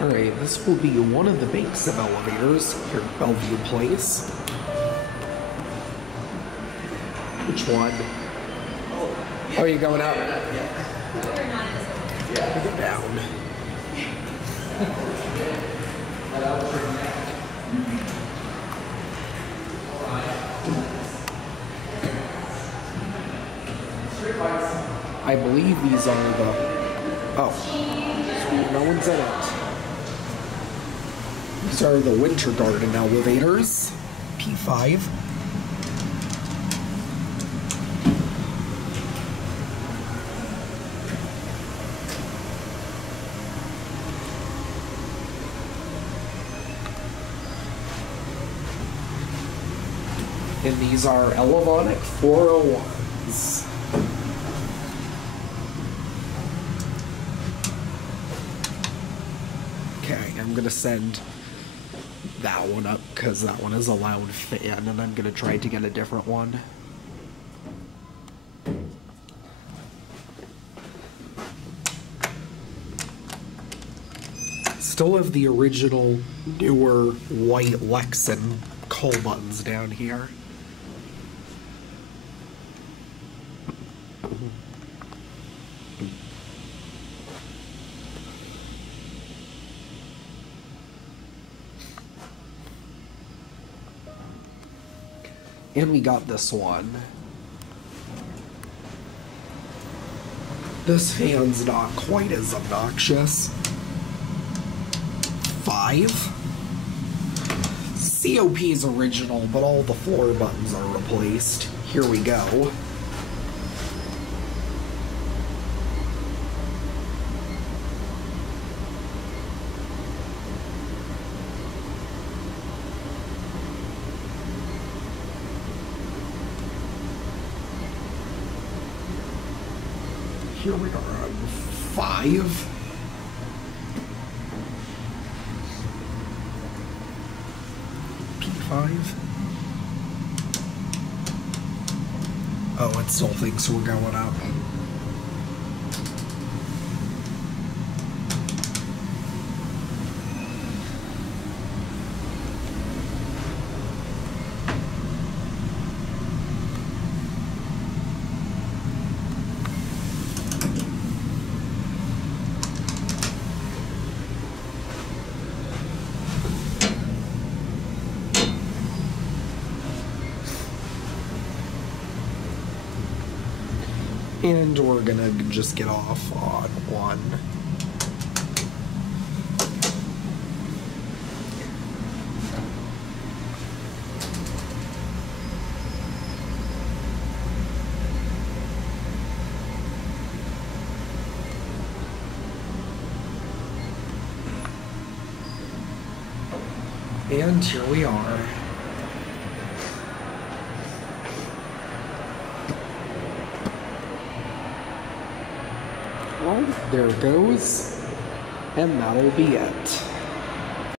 Alright, this will be one of the base of elevators here at Bellevue Place. Which one? Oh, you going up? Yeah. Go down. I believe these are the... Oh. Sweet, no one's in it. These are the Winter Garden elevators. P5. And these are Elevonic 401s. Okay, I'm gonna send that one up because that one is a loud fan, and I'm gonna try to get a different one. Still have the original, newer White Lexan call buttons down here. And we got this one. This fan's not quite as obnoxious. 5. COP's original, but all the floor buttons are replaced. Here we go. Here we are on 5. P5. Oh, it still thinks we're going up. And we're gonna just get off on 1. And here we are. Well, there it goes, and that'll be it.